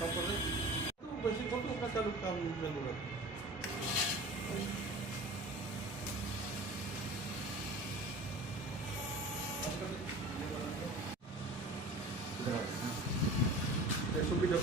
তারপরে তো বেশিক্ষণ তো আপনার চালু কাম চালু রাখবে। সুবিধা